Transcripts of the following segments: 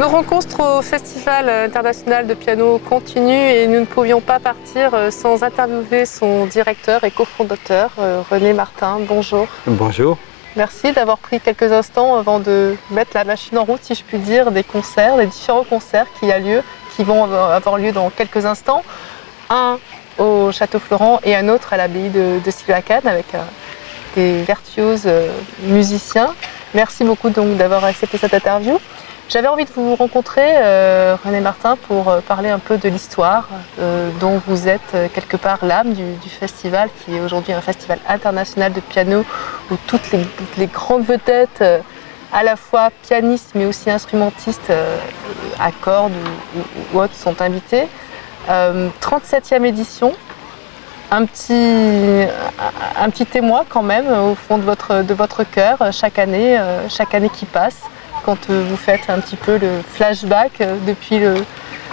Nos rencontres au Festival international de piano continuent et nous ne pouvions pas partir sans interviewer son directeur et cofondateur, René Martin. Bonjour. Bonjour. Merci d'avoir pris quelques instants avant de mettre la machine en route, si je puis dire, des concerts, des différents concerts qui vont avoir lieu dans quelques instants. Un au Château Florent et un autre à l'abbaye de Sylvacane avec des virtuoses musiciens. Merci beaucoup donc d'avoir accepté cette interview. J'avais envie de vous rencontrer, René Martin, pour parler un peu de l'histoire dont vous êtes quelque part l'âme du festival, qui est aujourd'hui un festival international de piano où toutes les grandes vedettes, à la fois pianistes mais aussi instrumentistes à cordes ou autres, sont invitées. 37e édition, un petit émoi quand même au fond de votre cœur chaque année qui passe, quand vous faites un petit peu le flashback depuis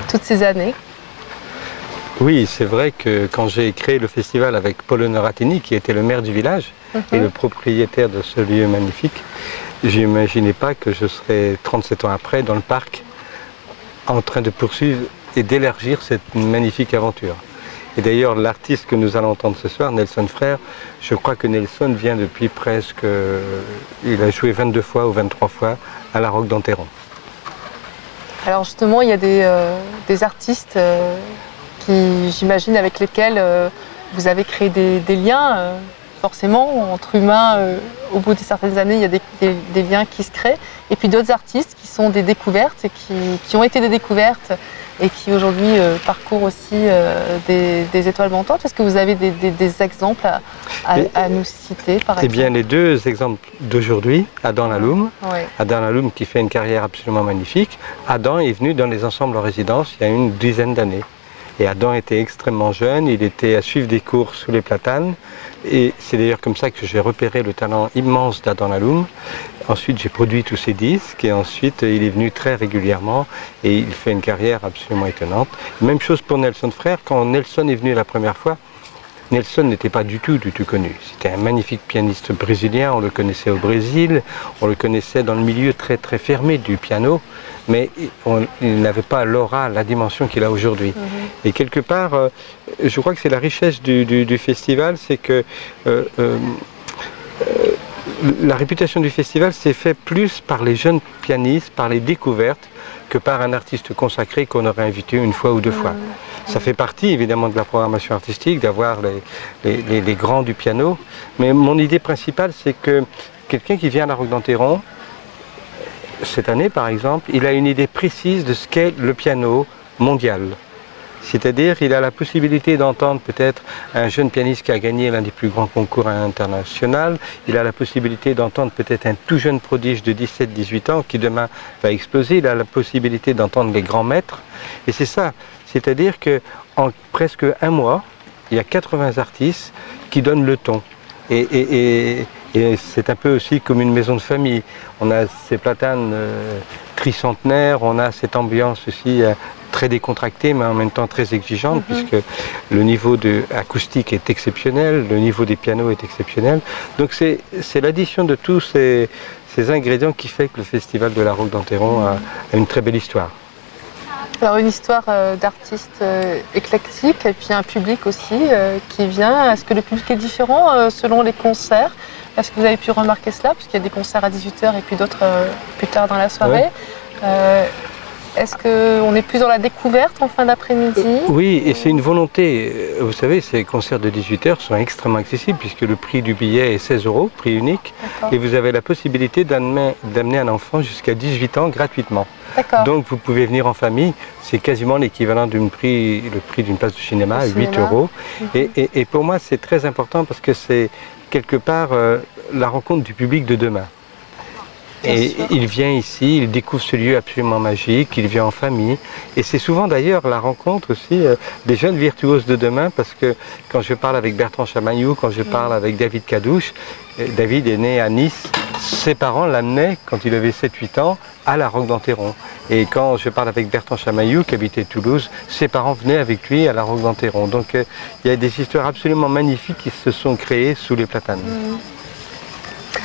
toutes ces années. Oui, c'est vrai que quand j'ai créé le festival avec Paul Honoratini, qui était le maire du village et le propriétaire de ce lieu magnifique, je n'imaginais pas que je serais 37 ans après dans le parc en train de poursuivre et d'élargir cette magnifique aventure. Et d'ailleurs, l'artiste que nous allons entendre ce soir, Nelson Frère, je crois que Nelson vient depuis presque... il a joué 22 fois ou 23 fois à la Roque d'Enterron. Alors justement, il y a des artistes qui, j'imagine, avec lesquels vous avez créé des liens, forcément, entre humains. Au bout de certaines années, il y a des liens qui se créent. Et puis d'autres artistes qui sont des découvertes, qui ont été des découvertes, et qui aujourd'hui parcourent aussi des étoiles montantes. Est-ce que vous avez des exemples à nous citer, par exemple? Eh bien, les deux exemples d'aujourd'hui, Adam Laloum. Oui. Adam Laloum qui fait une carrière absolument magnifique. Adam est venu dans les ensembles en résidence il y a une dizaine d'années. Et Adam était extrêmement jeune, il était à suivre des cours sous les platanes. Et c'est d'ailleurs comme ça que j'ai repéré le talent immense d'Adam Laloum. Ensuite, j'ai produit tous ses disques et ensuite, il est venu très régulièrement et il fait une carrière absolument étonnante. Même chose pour Nelson Frère. Quand Nelson est venu la première fois, Nelson n'était pas du tout connu. C'était un magnifique pianiste brésilien, on le connaissait au Brésil, on le connaissait dans le milieu très fermé du piano, mais il n'avait pas l'aura, la dimension qu'il a aujourd'hui. Et quelque part, je crois que c'est la richesse du festival, c'est que la réputation du festival s'est faite plus par les jeunes pianistes, par les découvertes, que par un artiste consacré qu'on aurait invité une fois ou deux fois. Ça fait partie évidemment de la programmation artistique, d'avoir les grands du piano, mais mon idée principale, c'est que quelqu'un qui vient à la Roque d'Enterron, cette année par exemple, il a une idée précise de ce qu'est le piano mondial. C'est-à-dire qu'il a la possibilité d'entendre peut-être un jeune pianiste qui a gagné l'un des plus grands concours internationaux. Il a la possibilité d'entendre peut-être un tout jeune prodige de 17-18 ans qui demain va exploser. Il a la possibilité d'entendre les grands maîtres. Et c'est ça. C'est-à-dire qu'en presque un mois, il y a 80 artistes qui donnent le ton. Et c'est un peu aussi comme une maison de famille. On a ces platanes tricentenaires, on a cette ambiance aussi très décontractée, mais en même temps très exigeante, puisque le niveau acoustique est exceptionnel, le niveau des pianos est exceptionnel. Donc c'est l'addition de tous ces ingrédients qui fait que le Festival de la Roque d'Enterron a une très belle histoire. Alors une histoire d'artistes éclectiques et puis un public aussi qui vient. Est-ce que le public est différent selon les concerts? Est-ce que vous avez pu remarquer cela? Parce qu'il y a des concerts à 18h et puis d'autres plus tard dans la soirée. Est-ce qu'on est plus dans la découverte en fin d'après-midi? Oui, et c'est une volonté. Vous savez, ces concerts de 18h sont extrêmement accessibles puisque le prix du billet est 16 €, prix unique. Et vous avez la possibilité d'amener un enfant jusqu'à 18 ans gratuitement. Donc vous pouvez venir en famille, c'est quasiment l'équivalent le prix d'une place de cinéma, 8 €. Et pour moi, c'est très important parce que c'est quelque part la rencontre du public de demain. Et il vient ici, il découvre ce lieu absolument magique, il vient en famille. Et c'est souvent d'ailleurs la rencontre aussi des jeunes virtuoses de demain, parce que quand je parle avec Bertrand Chamaillou, quand je parle avec David Cadouche, David est né à Nice, ses parents l'amenaient, quand il avait 7-8 ans, à la Roque d'Enterron. Et quand je parle avec Bertrand Chamaillou, qui habitait Toulouse, ses parents venaient avec lui à la Roque d'Enterron. Donc il y a des histoires absolument magnifiques qui se sont créées sous les platanes.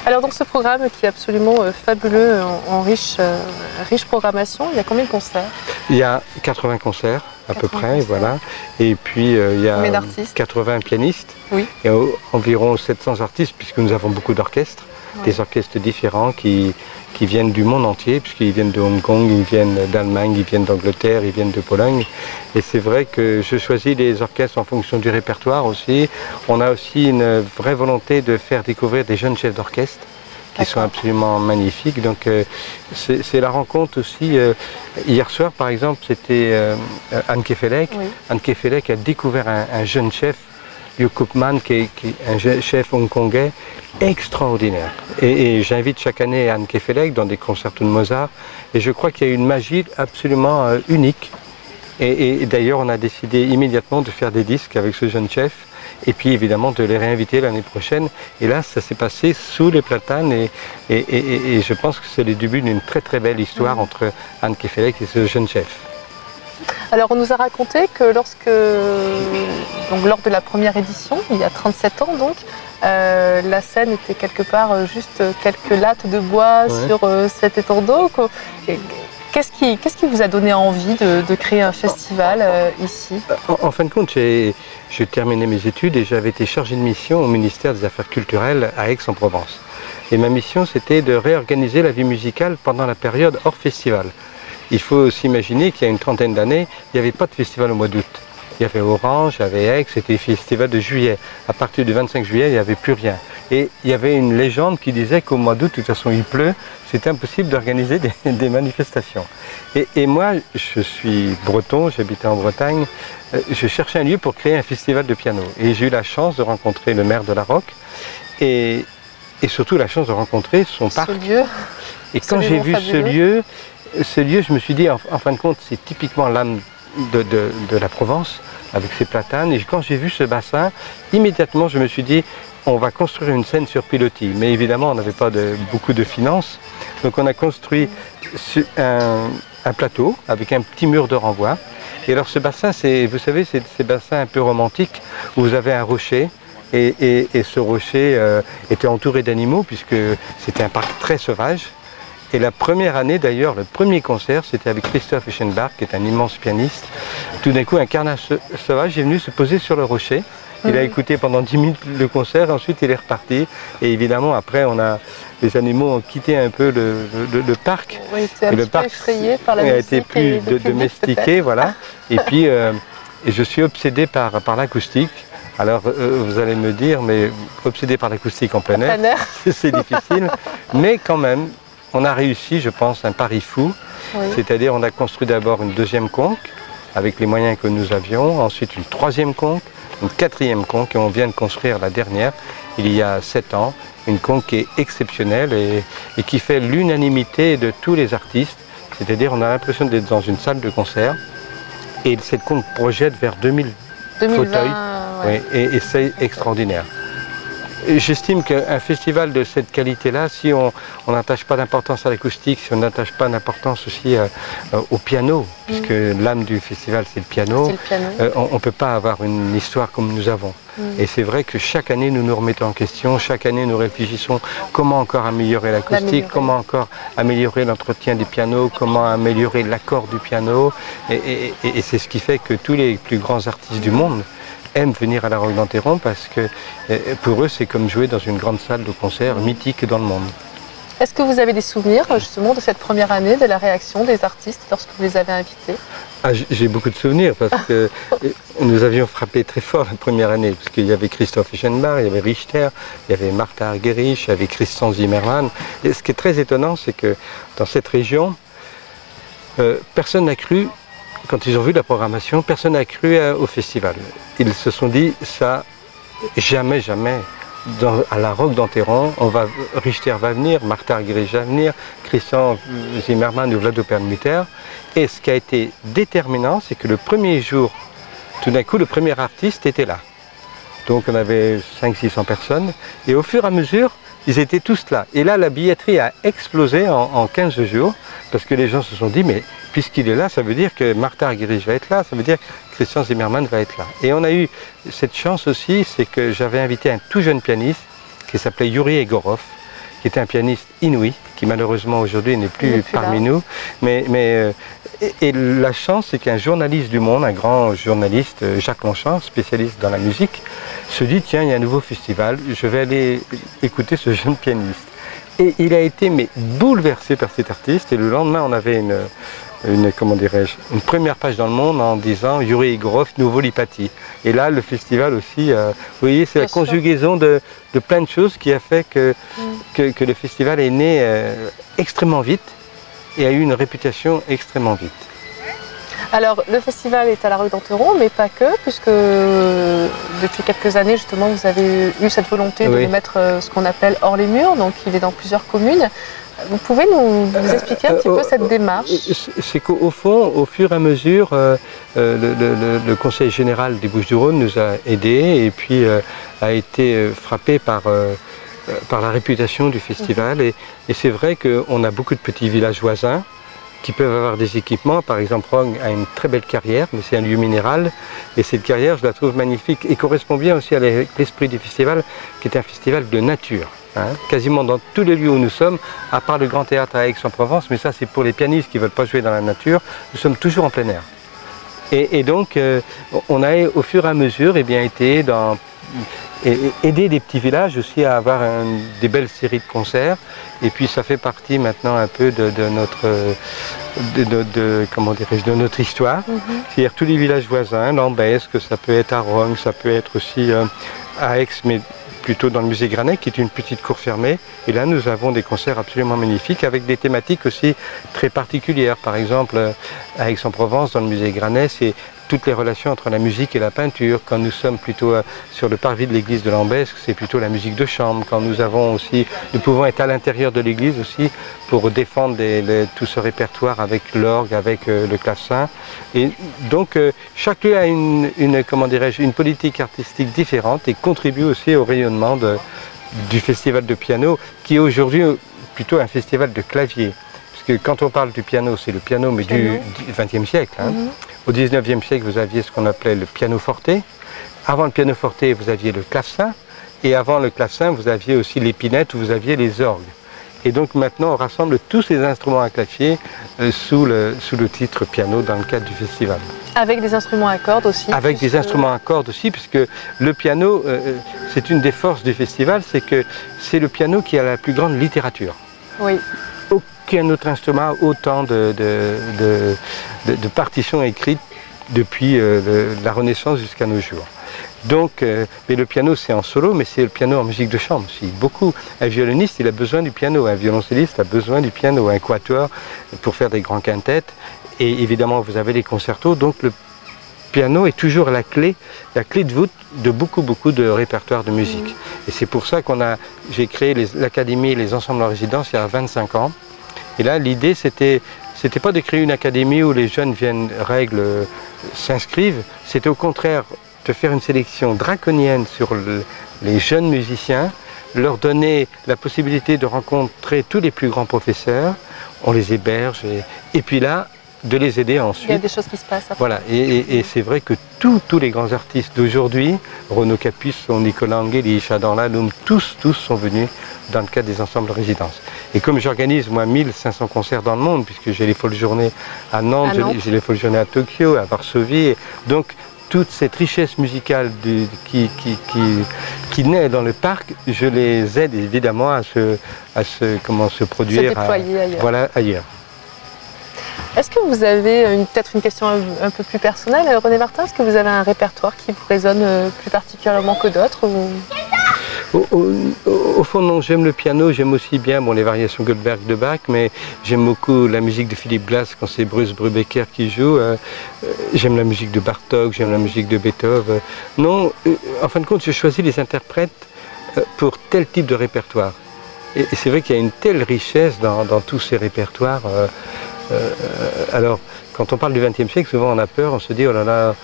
Alors dans ce programme qui est absolument fabuleux, en riche programmation, il y a combien de concerts? Il y a 80 concerts à peu près, concerts. voilà. Et puis il y a Combien d'artistes? 80 pianistes Oui. et environ 700 artistes, puisque nous avons beaucoup d'orchestres, des orchestres différents qui viennent du monde entier, puisqu'ils viennent de Hong Kong, ils viennent d'Allemagne, ils viennent d'Angleterre, ils viennent de Pologne. Et c'est vrai que je choisis les orchestres en fonction du répertoire aussi. On a aussi une vraie volonté de faire découvrir des jeunes chefs d'orchestre qui sont absolument magnifiques. Donc c'est la rencontre aussi. Hier soir, par exemple, c'était Anne Kefelec. Oui. Anne Kefelec a découvert un jeune chef, Liu Koopman, qui est un chef hongkongais extraordinaire. Et j'invite chaque année Anne Kefelec dans des concertos de Mozart. Et je crois qu'il y a une magie absolument unique. Et d'ailleurs, on a décidé immédiatement de faire des disques avec ce jeune chef. Et puis évidemment de les réinviter l'année prochaine. Et là, ça s'est passé sous les platanes. Et je pense que c'est le début d'une très très belle histoire entre Anne Kefelec et ce jeune chef. Alors on nous a raconté que lors de la première édition, il y a 37 ans donc, la scène était quelque part juste quelques lattes de bois sur cet étang d'eau. Qu'est-ce qui vous a donné envie de créer un festival ici? En fin de compte, j'ai terminé mes études et j'avais été chargé de mission au ministère des Affaires culturelles à Aix-en-Provence. Et ma mission, c'était de réorganiser la vie musicale pendant la période hors festival. Il faut s'imaginer qu'il y a une trentaine d'années, il n'y avait pas de festival au mois d'août. Il y avait Orange, il y avait Aix, c'était le festival de juillet. À partir du 25 juillet, il n'y avait plus rien. Et il y avait une légende qui disait qu'au mois d'août, de toute façon il pleut, c'était impossible d'organiser des manifestations. Et moi, je suis breton, j'habitais en Bretagne, je cherchais un lieu pour créer un festival de piano. Et j'ai eu la chance de rencontrer le maire de La Roque et surtout la chance de rencontrer son parc. Ce lieu. Et quand j'ai vu ce lieu, je me suis dit, en fin de compte, c'est typiquement l'âme de la Provence, avec ses platanes. Et quand j'ai vu ce bassin, immédiatement, je me suis dit, on va construire une scène sur pilotis. Mais évidemment, on n'avait pas beaucoup de finances. Donc on a construit un plateau avec un petit mur de renvoi. Et alors ce bassin, vous savez, c'est ces bassins un peu romantiques, où vous avez un rocher. Et ce rocher était entouré d'animaux, puisque c'était un parc très sauvage. Et la première année d'ailleurs, le premier concert, c'était avec Christoph Eschenbach, qui est un immense pianiste. Tout d'un coup, un carnage sauvage est venu se poser sur le rocher. Il a écouté pendant 10 minutes le concert, ensuite il est reparti. Et évidemment, après, les animaux ont quitté un peu le parc. Oui, et le parc effrayé par la musique, a été plus domestiqué, voilà. Et puis, je suis obsédé par l'acoustique. Alors, vous allez me dire, mais obsédé par l'acoustique en plein air, c'est difficile. Mais quand même, on a réussi, je pense, un pari fou. Oui. C'est-à-dire, on a construit d'abord une deuxième conque, avec les moyens que nous avions, ensuite une troisième conque, une quatrième conque, et on vient de construire la dernière, il y a 7 ans, une conque qui est exceptionnelle et qui fait l'unanimité de tous les artistes. C'est-à-dire, on a l'impression d'être dans une salle de concert, et cette conque projette vers 2020, fauteuils, ouais. Et c'est extraordinaire. J'estime qu'un festival de cette qualité-là, si on n'attache pas d'importance à l'acoustique, si on n'attache pas d'importance aussi au piano, puisque l'âme du festival c'est le piano, on ne peut pas avoir une histoire comme nous avons. Et c'est vrai que chaque année nous nous remettons en question, chaque année nous réfléchissons comment encore améliorer l'acoustique, comment encore améliorer l'entretien du piano, comment améliorer l'accord du piano. Et c'est ce qui fait que tous les plus grands artistes du monde aiment venir à la Roque d'Enterron parce que pour eux c'est comme jouer dans une grande salle de concert mythique dans le monde. Est-ce que vous avez des souvenirs justement de cette première année, de la réaction des artistes lorsque vous les avez invités? J'ai beaucoup de souvenirs parce que nous avions frappé très fort la première année parce qu'il y avait Christoph Eschenbach, il y avait Richter, il y avait Martha Argerich, il y avait Christian Zimmermann. Et ce qui est très étonnant, c'est que dans cette région, personne n'a cru. Quand ils ont vu la programmation, personne n'a cru au festival. Ils se sont dit, ça, jamais, à la Roque d'Enterron, Richter va venir, Martha Argerich va venir, Christian Zimmermann ou Vlado Perlmutter. Et ce qui a été déterminant, c'est que le premier jour, tout d'un coup, le premier artiste était là. Donc on avait 500-600 personnes, et au fur et à mesure, ils étaient tous là. Et là, la billetterie a explosé en 15 jours, parce que les gens se sont dit, mais puisqu'il est là, ça veut dire que Martha Argerich va être là, ça veut dire que Christian Zimmermann va être là. Et on a eu cette chance aussi, c'est que j'avais invité un tout jeune pianiste qui s'appelait Yuri Egorov, qui était un pianiste inouï, qui malheureusement aujourd'hui n'est plus parmi nous. Et la chance, c'est qu'un journaliste du Monde, un grand journaliste, Jacques Longchamp, spécialiste dans la musique, se dit, tiens, il y a un nouveau festival, je vais aller écouter ce jeune pianiste. Et il a été bouleversé par cet artiste, et le lendemain, on avait comment dirais-je, une première page dans le Monde en disant Yuri Egorov, nouveau Lipati. Et là, le festival aussi, vous voyez, c'est la conjugaison de plein de choses qui a fait que le festival est né extrêmement vite et a eu une réputation extrêmement vite. Alors, le festival est à la rue d'Anteron, mais pas que, puisque depuis quelques années, justement, vous avez eu cette volonté de le mettre ce qu'on appelle hors les murs, donc il est dans plusieurs communes. Vous pouvez nous expliquer un petit peu cette démarche? C'est qu'au fond, au fur et à mesure, le Conseil général des Bouches-du-Rhône nous a aidés et puis a été frappé par la réputation du festival. Et c'est vrai qu'on a beaucoup de petits villages voisins qui peuvent avoir des équipements. Par exemple, Rognes a une très belle carrière, mais c'est un lieu minéral. Et cette carrière, je la trouve magnifique et correspond bien aussi à l'esprit du festival, qui est un festival de nature. Hein, quasiment dans tous les lieux où nous sommes, à part le Grand Théâtre à Aix-en-Provence, mais ça c'est pour les pianistes qui ne veulent pas jouer dans la nature, nous sommes toujours en plein air. Et donc, on a au fur et à mesure été aider des petits villages aussi à avoir des belles séries de concerts. Et puis ça fait partie maintenant un peu de notre histoire. C'est-à-dire tous les villages voisins, Lambesc, ça peut être à Rognes, ça peut être aussi à Aix, mais plutôt dans le musée Granet, qui est une petite cour fermée. Et là, nous avons des concerts absolument magnifiques avec des thématiques aussi très particulières. Par exemple, à Aix-en-Provence, dans le musée Granet, c'est toutes les relations entre la musique et la peinture. Quand nous sommes plutôt sur le parvis de l'église de Lambesc, c'est plutôt la musique de chambre. Quand nous pouvons être à l'intérieur de l'église aussi pour défendre tout ce répertoire avec l'orgue, avec le clavecin. Et donc chaque lieu a une politique artistique différente et contribue aussi au rayonnement du festival de piano, qui est aujourd'hui plutôt un festival de clavier. Parce que quand on parle du piano, c'est le piano, mais du XXe siècle. Hein. Au XIXe siècle, vous aviez ce qu'on appelait le piano forte. Avant le piano forte, vous aviez le clavecin. Et avant le clavecin, vous aviez aussi l'épinette, où vous aviez les orgues. Et donc maintenant, on rassemble tous ces instruments à clavier sous le titre piano dans le cadre du festival. Avec des instruments à cordes aussi? Avec des instruments à cordes aussi, puisque le piano, c'est une des forces du festival, c'est que c'est le piano qui a la plus grande littérature. Oui. Aucun autre instrument a autant de partitions écrites depuis la Renaissance jusqu'à nos jours. Donc, mais le piano c'est en solo, mais c'est le piano en musique de chambre aussi, beaucoup. Un violoniste, il a besoin du piano, un violoncelliste a besoin du piano, un quatuor pour faire des grands quintettes. Et évidemment, vous avez les concertos, donc le piano est toujours la clé de voûte de beaucoup de répertoires de musique. Et c'est pour ça j'ai créé l'académie et les ensembles en résidence il y a 25 ans. Et là, l'idée, c'était pas de créer une académie où les jeunes viennent, règlent, s'inscrivent. C'était au contraire de faire une sélection draconienne sur les jeunes musiciens, leur donner la possibilité de rencontrer tous les plus grands professeurs. On les héberge et puis là, de les aider ensuite. Il y a des choses qui se passent après. Voilà, et c'est vrai que tous les grands artistes d'aujourd'hui, Renaud Capuçon, Nicolas Angeli, Shadan Laloum, tous sont venus dans le cadre des ensembles de résidence. Et comme j'organise, moi, 1500 concerts dans le monde, puisque j'ai les folles journées à Nantes, j'ai les folles journées à Tokyo, à Varsovie, donc toute cette richesse musicale qui naît dans le parc, je les aide évidemment à se produire ailleurs. Est-ce que vous avez peut-être une question un peu plus personnelle, René Martin? Est-ce que vous avez un répertoire qui vous résonne plus particulièrement que d'autres Au fond, non, j'aime le piano, j'aime aussi bien les variations Goldberg de Bach, mais j'aime beaucoup la musique de Philippe Glass quand c'est Bruce Brubaker qui joue. J'aime la musique de Bartók, j'aime la musique de Beethoven. Non, en fin de compte, je choisis les interprètes pour tel type de répertoire. Et c'est vrai qu'il y a une telle richesse dans tous ces répertoires. Alors, quand on parle du XXe siècle, souvent on a peur, on se dit, oh là là,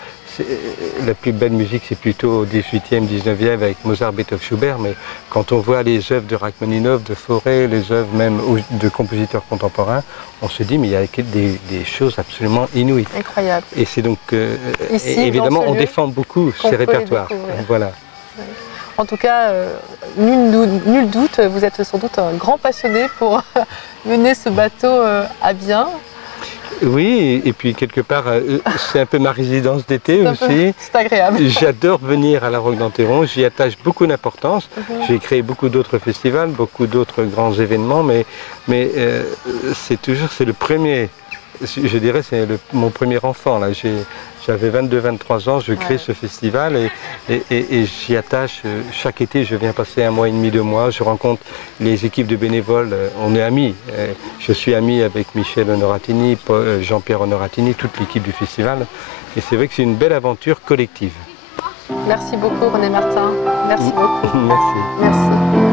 la plus belle musique c'est plutôt au XVIIIe, XIXe avec Mozart, Beethoven, Schubert, mais quand on voit les œuvres de Rachmaninov, de Fauré, les œuvres même de compositeurs contemporains, on se dit, mais il y a des choses absolument inouïes. Incroyable. Et c'est donc, évidemment, on défend beaucoup ces répertoires. Voilà. Ouais. En tout cas, nul doute, vous êtes sans doute un grand passionné pour mener ce bateau à bien. Oui, et puis quelque part, c'est un peu ma résidence d'été aussi. C'est agréable. J'adore venir à la Roque d'Enterron, j'y attache beaucoup d'importance. J'ai créé beaucoup d'autres festivals, beaucoup d'autres grands événements, mais c'est le premier, je dirais, c'est mon premier enfant. Là. J'avais 22-23 ans, je crée ce festival et j'y attache. Chaque été, je viens passer 1 mois et demi, 2 mois. Je rencontre les équipes de bénévoles. On est amis. Je suis ami avec Michel Honoratini, Jean-Pierre Honoratini, toute l'équipe du festival. Et c'est vrai que c'est une belle aventure collective. Merci beaucoup René Martin. Merci beaucoup. Merci. Merci.